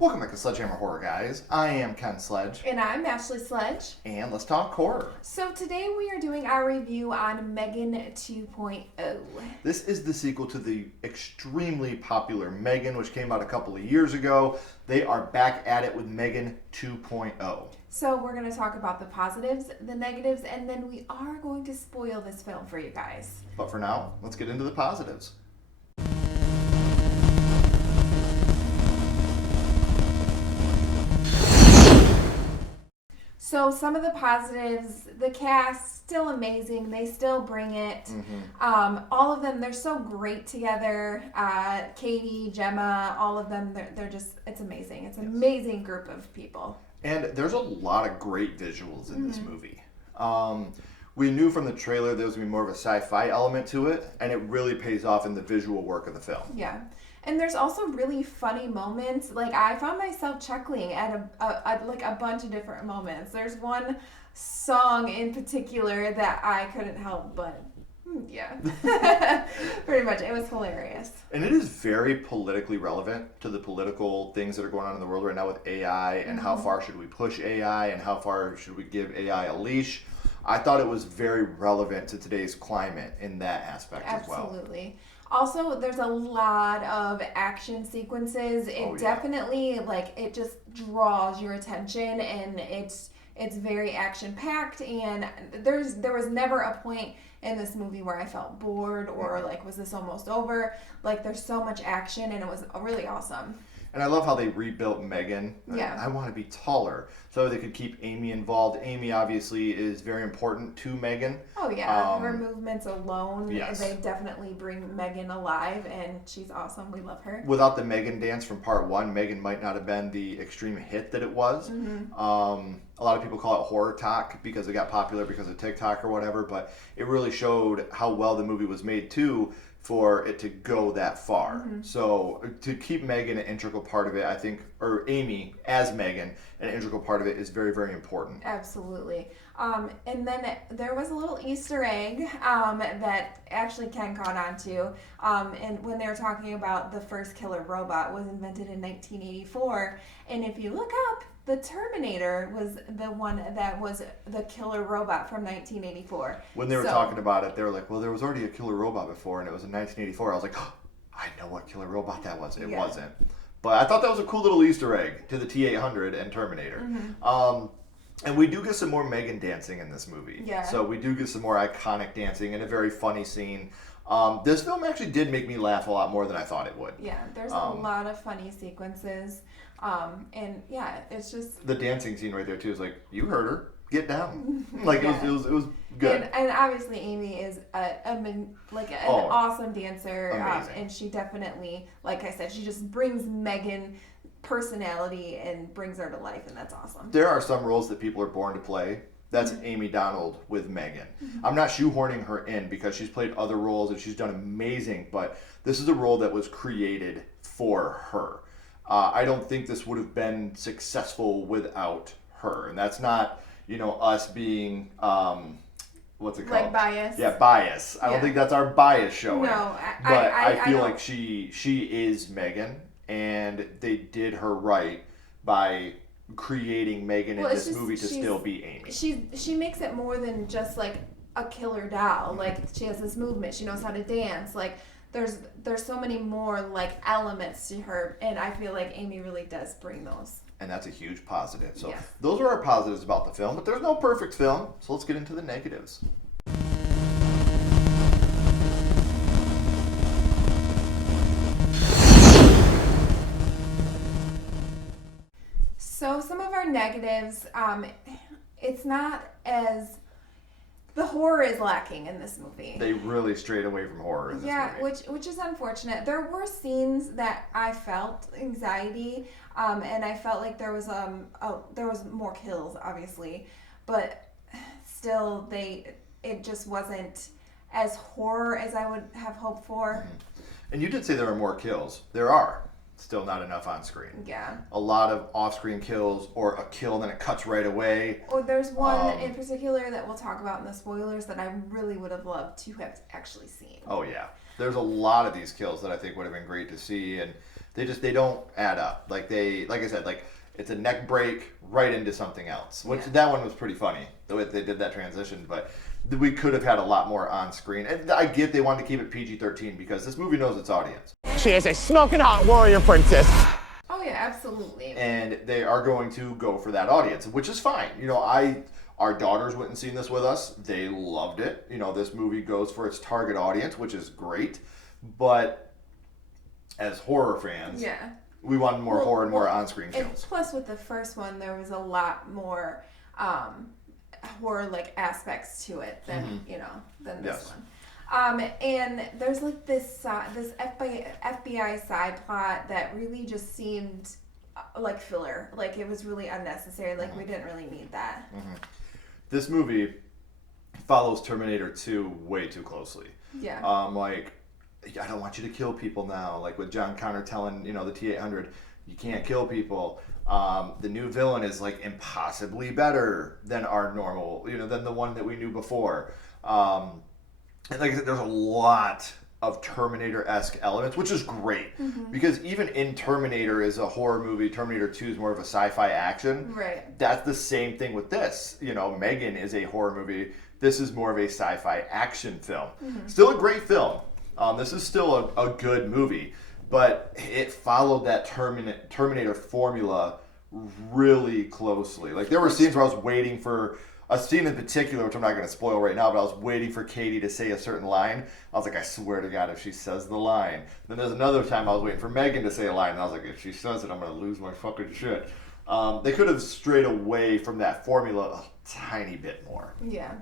Welcome back to Sledgehammer Horror, guys. I am Ken Sledge. And I'm Ashley Sledge. And let's talk horror. So today we are doing our review on M3Gan 2.0. This is the sequel to the extremely popular M3Gan, which came out a couple of years ago. They are back at it with M3Gan 2.0. So we're going to talk about the positives, the negatives, and then we are going to spoil this film for you guys. But for now, let's get into the positives. So some of the positives, the cast, still amazing. They still bring it. Mm-hmm. All of them, they're so great together. Katie, Gemma, all of them, they're just, it's amazing. It's an amazing group of people. And there's a lot of great visuals in this movie. We knew from the trailer there was going to be more of a sci-fi element to it, and it really pays off in the visual work of the film. Yeah. And there's also really funny moments. Like, I found myself chuckling at a bunch of different moments. There's one song in particular that I couldn't help but, yeah. Pretty much. It was hilarious. And it is very politically relevant to the political things that are going on in the world right now with AI and how far should we push AI and how far should we give AI a leash. I thought it was very relevant to today's climate in that aspect as well. Absolutely. Also, there's a lot of action sequences. It definitely, it just draws your attention, and it's very action packed. And there was never a point in this movie where I felt bored or was this almost over? Like, there's so much action, and it was really awesome. And I love how they rebuilt M3Gan. Yeah. I want to be taller, so they could keep Amy involved. Amy obviously is very important to M3Gan. Oh yeah, her movements alone, yes. They definitely bring M3Gan alive, and she's awesome. We love her. Without the M3Gan dance from part one, M3Gan might not have been the extreme hit that it was. A lot of people call it horror talk because it got popular because of TikTok or whatever, but it really showed how well the movie was made too, for it to go that far. So to keep M3Gan an integral part of it, I think, or Amy as M3Gan, an integral part of it is very, very important. Absolutely. And then there was a little Easter egg that actually Ken caught on to. And when they were talking about the first killer robot was invented in 1984. And if you look up, the Terminator was the one that was the killer robot from 1984. When they were talking about it, they were like, well, there was already a killer robot before, and it was in 1984. I was like, oh, I know what killer robot that was. It wasn't. But I thought that was a cool little Easter egg to the T-800 and Terminator. And we do get some more M3Gan dancing in this movie. Yeah. So we do get some more iconic dancing and a very funny scene. This film actually did make me laugh a lot more than I thought it would. Yeah, there's a lot of funny sequences. And yeah, it's just the dancing scene right there too is like, you heard her, get down. Like it was good. And obviously Amy is an awesome dancer. Amazing. And she definitely, like I said, she just brings M3Gan personality and brings her to life, and that's awesome. There are some roles that people are born to play. That's Amy Donald with M3Gan. I'm not shoehorning her in because she's played other roles and she's done amazing, but this is a role that was created for her. I don't think this would have been successful without her. And that's not, us being, what's it called? Like bias. Yeah, bias. I don't think that's our bias showing. No, but I feel like she is M3Gan, and they did her right by creating M3Gan in this movie to still be Amy. She makes it more than just like a killer doll. Like, she has this movement. She knows how to dance. Like, there's so many more elements to her, and I feel like Amy really does bring those. And that's a huge positive. So yes. Those are our positives about the film, but there's no perfect film. So let's get into the negatives. So some of our negatives, it's not as... The horror is lacking in this movie. They really strayed away from horror in this movie. which is unfortunate. There were scenes that I felt anxiety, and I felt like there was more kills, obviously, but still it just wasn't as horror as I would have hoped for. And you did say there are more kills. There are. Still not enough on screen. Yeah. A lot of off-screen kills, or a kill and then it cuts right away. Or there's one in particular that we'll talk about in the spoilers that I really would have loved to have actually seen. Oh yeah. There's a lot of these kills that I think would have been great to see, and they don't add up. Like I said, like it's a neck break right into something else. Which that one was pretty funny the way they did that transition, but we could have had a lot more on screen. And I get they wanted to keep it PG-13 because this movie knows its audience. She is a smoking hot warrior princess. Oh yeah, absolutely. And they are going to go for that audience, which is fine. You know, our daughters went and seen this with us. They loved it. You know, this movie goes for its target audience, which is great. But as horror fans, we wanted more horror and more on-screen kills. Plus, with the first one, there was a lot more horror like aspects to it than than this one. And there's like this FBI side plot that really just seemed like filler. Like it was really unnecessary. Like we didn't really need that. This movie follows Terminator 2 way too closely. Yeah. Like, I don't want you to kill people now. Like with John Connor telling, the T-800, you can't kill people. The new villain is like impossibly better than our normal, than the one that we knew before. And like I said, there's a lot of Terminator-esque elements, which is great. Because even in Terminator is a horror movie, Terminator 2 is more of a sci-fi action. Right. That's the same thing with this. M3Gan is a horror movie. This is more of a sci-fi action film. Still a great film. This is still a good movie, but it followed that Terminator formula really closely. Like there were scenes where I was waiting for a scene in particular, which I'm not going to spoil right now, but I was waiting for Katie to say a certain line. I was like, I swear to God, if she says the line. Then there's another time I was waiting for M3Gan to say a line, and I was like, if she says it, I'm going to lose my fucking shit. They could have strayed away from that formula a tiny bit more. Yeah.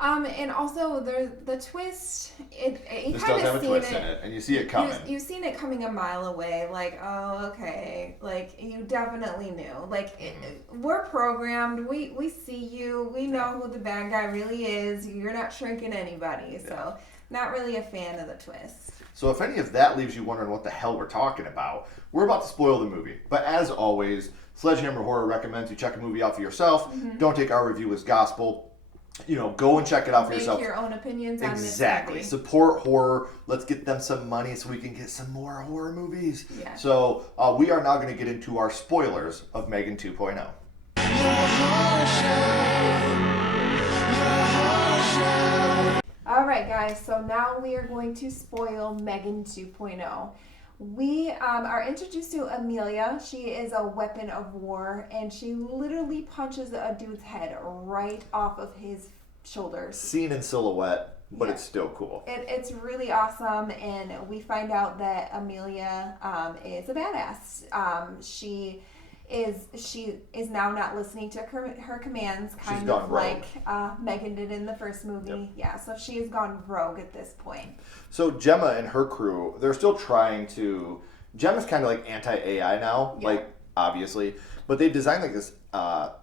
And also the twist. This does have a twist in it, and you see it coming. You've seen it coming a mile away. Like, oh, okay. Like you definitely knew. Like we're programmed. We see you. We know who the bad guy really is. You're not shrinking anybody. So not really a fan of the twist. So if any of that leaves you wondering what the hell we're talking about, we're about to spoil the movie. But as always, Sledgehammer Horror recommends you check a movie out for yourself. Don't take our review as gospel. Go and check it out for yourself. Make your own opinions on this movie. Exactly. Support horror. Let's get them some money so we can get some more horror movies. Yeah. So we are now going to get into our spoilers of M3Gan 2.0. All right, guys. So now we are going to spoil M3Gan 2.0. We are introduced to Amelia. She is a weapon of war, and she literally punches a dude's head right off of his shoulders. Seen in silhouette, but it's still cool. It's really awesome, and we find out that Amelia is a badass. She is now not listening to her commands, kind of like M3Gan did in the first movie. Yep. Yeah, so she has gone rogue at this point. So Gemma and her crew, they're still trying to... Gemma's kind of like anti-AI now, like, obviously. But they designed like this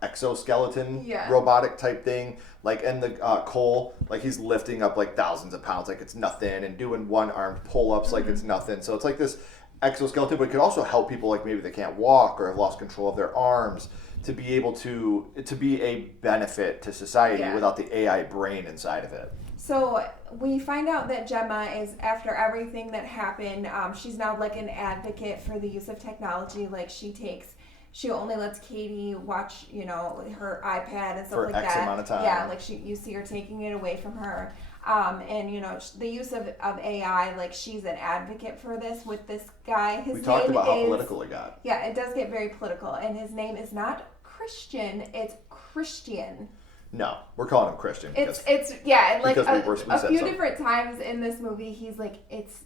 exoskeleton robotic type thing. Like, and the Cole, like he's lifting up like thousands of pounds like it's nothing and doing one-armed pull-ups like it's nothing. So it's like this exoskeleton, but it could also help people like maybe they can't walk or have lost control of their arms to be able to be a benefit to society without the AI brain inside of it. So we find out that Gemma is, after everything that happened, she's now like an advocate for the use of technology. Like she only lets Katie watch, her iPad and stuff for like X that. amount of time. Yeah, like you see her taking it away from her. And the use of AI, like she's an advocate for this with this guy. We talked about how political it got. Yeah, it does get very political, and his name is not Christian; it's Christian. No, we're calling him Christian. It's like a few so. Different times in this movie, he's like it's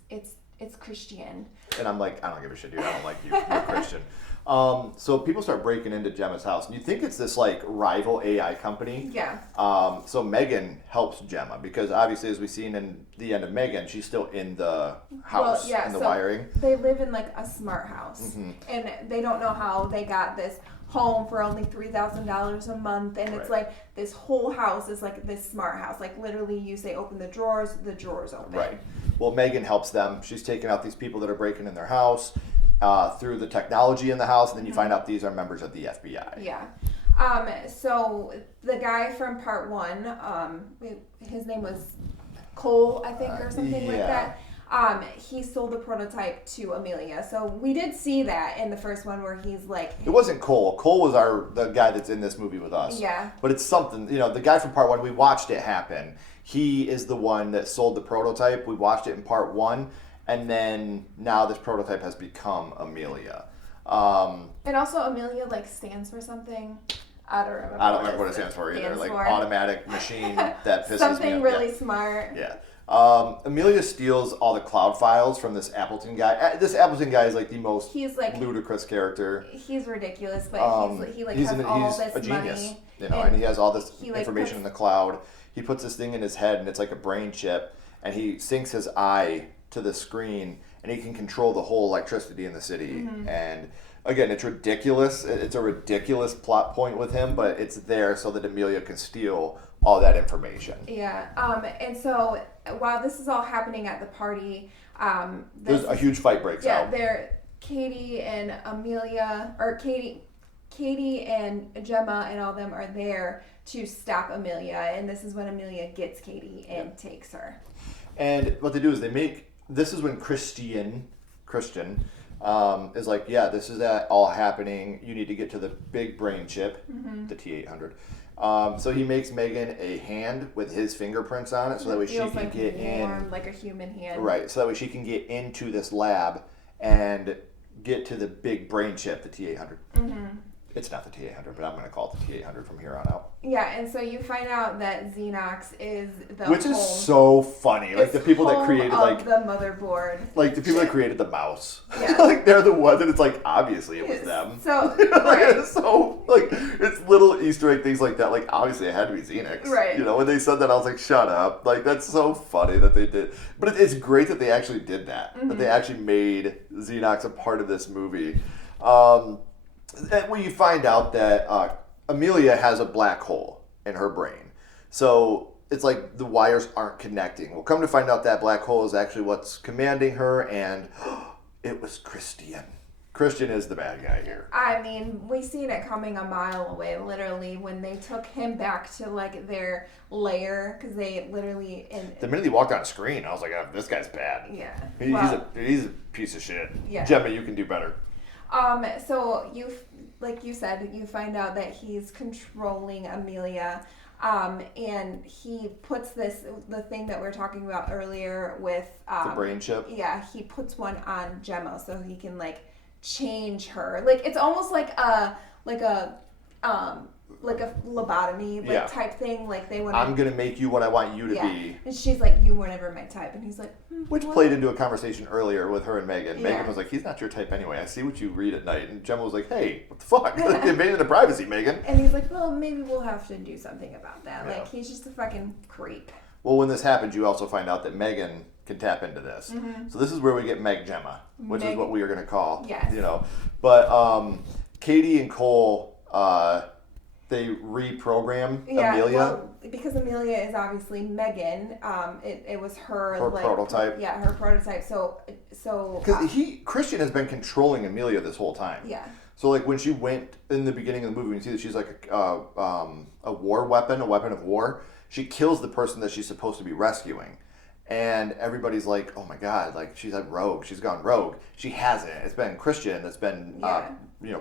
Christian. And I'm like, I don't give a shit, dude. I don't like you. You're Christian. So people start breaking into Gemma's house, and you think it's this like rival AI company. Yeah. So M3Gan helps Gemma because obviously, as we've seen in the end of M3Gan, she's still in the house and the wiring. They live in like a smart house, and they don't know how they got this home for only $3,000 a month, and it's like this whole house is like this smart house. Like literally, you say open the drawers open. Right. Well, M3Gan helps them. She's taking out these people that are breaking in their house. Through the technology in the house, and then you find out these are members of the FBI. Yeah. So the guy from part one, his name was Cole, I think, or something like that. he sold the prototype to Amelia. So we did see that in the first one where he's like... It wasn't Cole. Cole was the guy that's in this movie with us. Yeah. But it's something, the guy from part 1, we watched it happen. He is the one that sold the prototype. We watched it in part 1. And then now this prototype has become Amelia. And also Amelia stands for something. I don't remember what it stands for either. Automatic machine that pisses me off. Something really smart. Yeah. Amelia steals all the cloud files from this Appleton guy. This Appleton guy is the most ludicrous character. He's ridiculous, but he has all this a genius, money. And he has all this information in the cloud. He puts this thing in his head, and it's like a brain chip, and he syncs his eye to the screen, and he can control the whole electricity in the city. Mm-hmm. And again, it's ridiculous. It's a ridiculous plot point with him, but it's there so that Amelia can steal all that information. Yeah. And so while this is all happening at the party, there's a huge fight breaks out. Yeah, Katie and Amelia, or Katie and Gemma and all them are there to stop Amelia, and this is when Amelia gets Katie and takes her. And what they do is this is when Christian is like, yeah, this is all happening. You need to get to the big brain chip, the T800. So he makes Megan a hand with his fingerprints on it, so that way she can get in, like a human hand. Right, so that way she can get into this lab and get to the big brain chip, the T800. Mm-hmm. It's not the T800, but I'm going to call it the T800 from here on out. Yeah, and so you find out that Xenox is the Which is so funny. The people that created the motherboard. The people that created the mouse. Yeah. They're the ones, and it's obviously it was them. So right. It's little Easter egg things like that. Obviously it had to be Xenox. Right. When they said that, I was like, shut up. That's so funny that they did. But it's great that they actually did that. Mm-hmm. That they actually made Xenox a part of this movie. When you find out that Amelia has a black hole in her brain. So it's the wires aren't connecting. We'll come to find out that black hole is actually what's commanding her, and it was Christian. Christian is the bad guy here. I mean, we seen it coming a mile away, literally, when they took him back to their lair, because they literally... The minute he walked on screen, I was like, oh, this guy's bad. Yeah. He's a piece of shit. Yeah. Gemma, you can do better. So you said, you find out that he's controlling Amelia, and he puts the thing that we were talking about earlier with the brain chip. Yeah, he puts one on Gemma so he can change her. It's almost like a lobotomy type thing. They want. I'm gonna make you what I want you to be. And she's like, you were never my type, and he's like, which played into a conversation earlier with her and Megan. Yeah. Megan was like, he's not your type anyway. I see what you read at night. And Gemma was like, hey, what the fuck? Invading the privacy, Megan. And he's like, well, maybe we'll have to do something about that. Yeah. He's just a fucking creep. Well, when this happens, you also find out that Megan can tap into this. Mm-hmm. So this is where we get Meg Gemma, which is what we are going to call. Yes. But Katie and Cole, they reprogram Amelia. Well, because Amelia is obviously Megan. It was her prototype. Yeah, her prototype. So because Christian has been controlling Amelia this whole time. Yeah. So when she went in the beginning of the movie, when you see that she's a war weapon, a weapon of war. She kills the person that she's supposed to be rescuing. And everybody's like, oh my God, she's a rogue. She's gone rogue. She hasn't. It's been Christian that's been,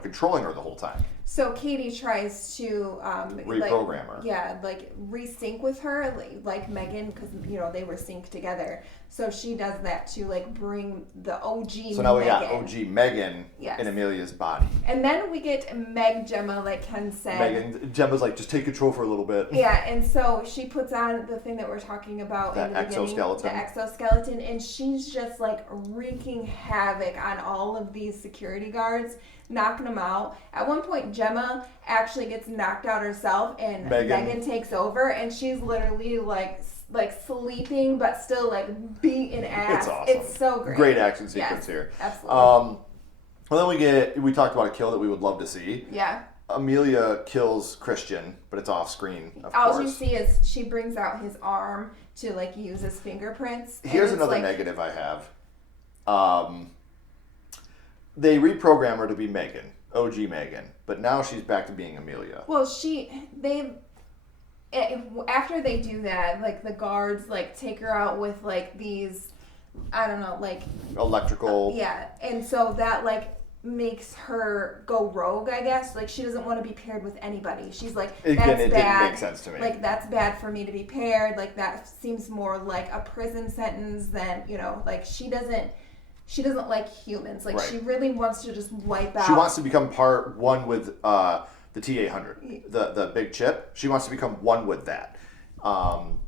controlling her the whole time. So Katie tries to reprogram her. Yeah, resync with her, like Megan, because they were synced together. So she does that to bring the OG. So now we got OG Megan in Amelia's body. And then we get Meg Gemma, like Ken said. Gemma's just take control for a little bit. Yeah, and so she puts on the thing that we're talking about in the exoskeleton. Beginning, the exoskeleton, and she's just wreaking havoc on all of these security guards, knocking them out. At one point, Gemma actually gets knocked out herself, and Megan takes over, and she's literally sleeping, but still beating ass. It's awesome. It's so great. Great action sequence here. Absolutely. Well, then we talked about a kill that we would love to see. Yeah. Amelia kills Christian, but it's off screen, of course. All you see is she brings out his arm to use his fingerprints. Here's another negative I have. They reprogram her to be Megan, OG Megan, but now she's back to being Amelia. Well, after they do that, the guards take her out with these I don't know, like electrical. Yeah, and so that like makes her go rogue, I guess. Like she doesn't want to be paired with anybody. She's like, that's Again, it bad. didn't make sense to me. Like that's bad for me to be paired. Like that seems more like a prison sentence than, you know, like she doesn't like humans. Like she really wants to just wipe out. She wants to become part one with the T-800, the big chip. She wants to become one with that.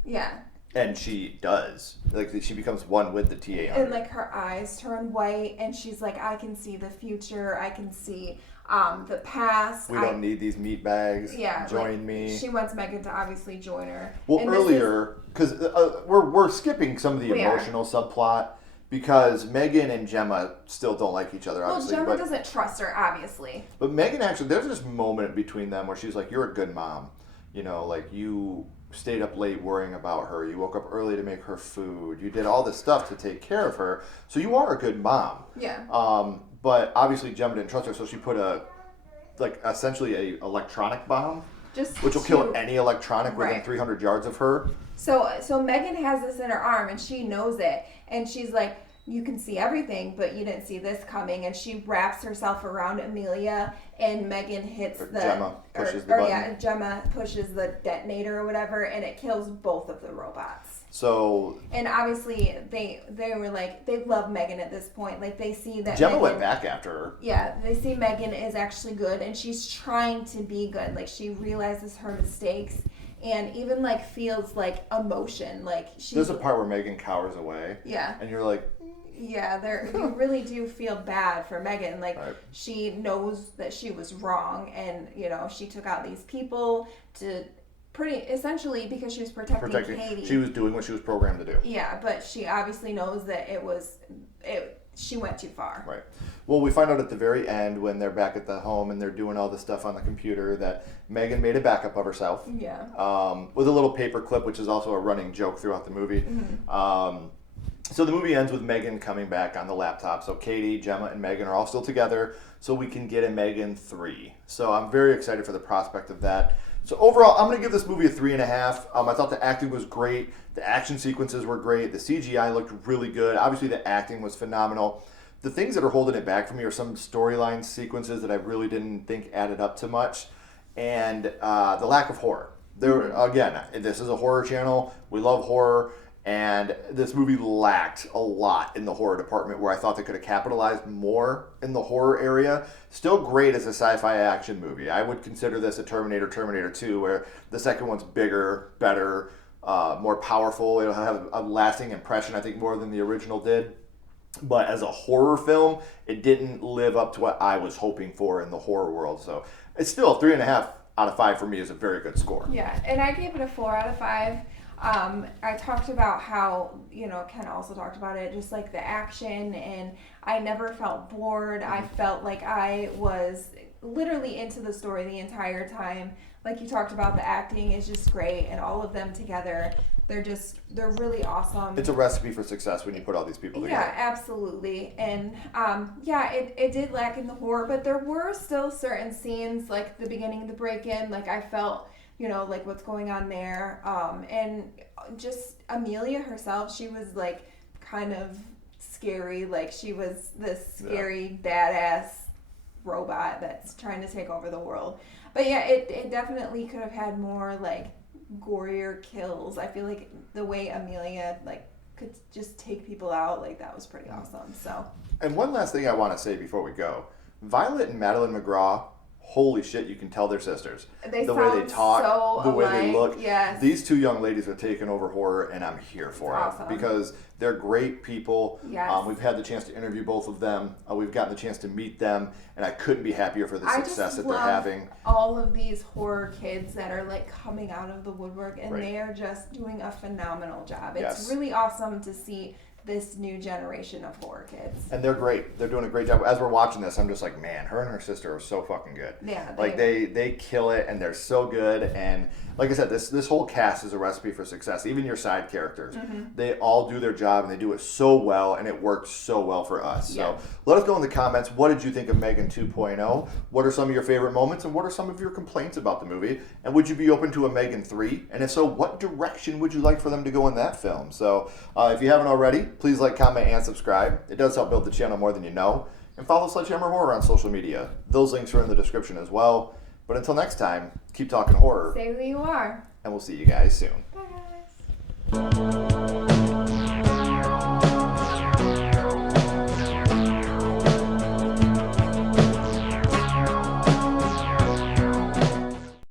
Yeah. And she does. Like she becomes one with the T-800. And like her eyes turn white, and she's like, I can see the future. I can see the past. We don't need these meat bags. Yeah. Join me. She wants Megan to obviously join her. Well, and earlier, because we're skipping some of the emotional subplot because Megan and Gemma still don't like each other, obviously. Well, Gemma doesn't trust her, obviously. But Megan actually, there's this moment between them where she's like, you're a good mom. You know, like you stayed up late worrying about her. You woke up early to make her food. You did all this stuff to take care of her. So you are a good mom. Yeah. But obviously Gemma didn't trust her, so she put essentially a electronic bomb, which will kill any electronic within 300 yards of her. So Megan has this in her arm, and she knows it, and she's like, you can see everything, but you didn't see this coming. And she wraps herself around Amelia, and Megan hits Gemma pushes the button. Yeah, Gemma pushes the detonator or whatever, and it kills both of the robots. So. And obviously they were like, they love Megan at this point. Like they see that Gemma Megan went back after her. Yeah, they see Megan is actually good, and she's trying to be good. Like she realizes her mistakes. And even like feels like emotion, like there's a part where Megan cowers away. Yeah. And you're like. Yeah, you really do feel bad for Megan. Like she knows that she was wrong, and you know she took out these people to essentially because she was protecting Katie. She was doing what she was programmed to do. Yeah, but she obviously knows that she went too far. Right. Well, we find out at the very end when they're back at the home and they're doing all this stuff on the computer that Megan made a backup of herself. Yeah. With a little paper clip, which is also a running joke throughout the movie. Mm-hmm. So the movie ends with Megan coming back on the laptop. So Katie, Gemma, and Megan are all still together, so we can get a Megan 3. So I'm very excited for the prospect of that. So overall, I'm going to give this movie a 3.5. I thought the acting was great. The action sequences were great. The CGI looked really good. Obviously, the acting was phenomenal. The things that are holding it back for me are some storyline sequences that I really didn't think added up to much. And the lack of horror. Again, this is a horror channel. We love horror. And this movie lacked a lot in the horror department where I thought they could have capitalized more in the horror area. Still great as a sci-fi action movie. I would consider this a Terminator 2, where the second one's bigger, better, more powerful. It'll have a lasting impression, I think, more than the original did. But as a horror film, it didn't live up to what I was hoping for in the horror world. So it's still a 3.5 out of 5 for me is a very good score. Yeah, and I gave it a 4 out of 5. I talked about how, Ken also talked about it, just like the action, and I never felt bored. I felt like I was literally into the story the entire time. Like you talked about, the acting is just great, and all of them together, they're really awesome. It's a recipe for success when you put all these people together. Yeah, absolutely. And it did lack in the horror, but there were still certain scenes, like the beginning of the break-in, like I felt, like what's going on there. And just Amelia herself, she was like kind of scary. Like she was this scary, badass robot that's trying to take over the world. But yeah, it definitely could have had more like gorier kills. I feel like the way Amelia like could just take people out, like that was pretty awesome. So. And one last thing I want to say before we go. Violet and Madeline McGraw, holy shit, you can tell they're sisters. The way they talk, the way they look. Yes. These two young ladies are taking over horror, and I'm here for it. Awesome. Because they're great people. Yes. We've had the chance to interview both of them. We've gotten the chance to meet them, and I couldn't be happier for the success that they're having. All of these horror kids that are like coming out of the woodwork, and they are just doing a phenomenal job. It's really awesome to see this new generation of horror kids. And they're great. They're doing a great job. As we're watching this, I'm just like, man, her and her sister are so fucking good. Yeah. They kill it, and they're so good. And like I said, this whole cast is a recipe for success. Even your side characters. Mm-hmm. They all do their job, and they do it so well, and it works so well for us. So let us know in the comments, what did you think of M3Gan 2.0? What are some of your favorite moments, and what are some of your complaints about the movie? And would you be open to a M3Gan 3? And if so, what direction would you like for them to go in that film? So if you haven't already, please like, comment, and subscribe. It does help build the channel more than you know. And follow Sledgehammer Horror on social media. Those links are in the description as well. But until next time, keep talking horror. Stay who you are. And we'll see you guys soon. Bye, guys.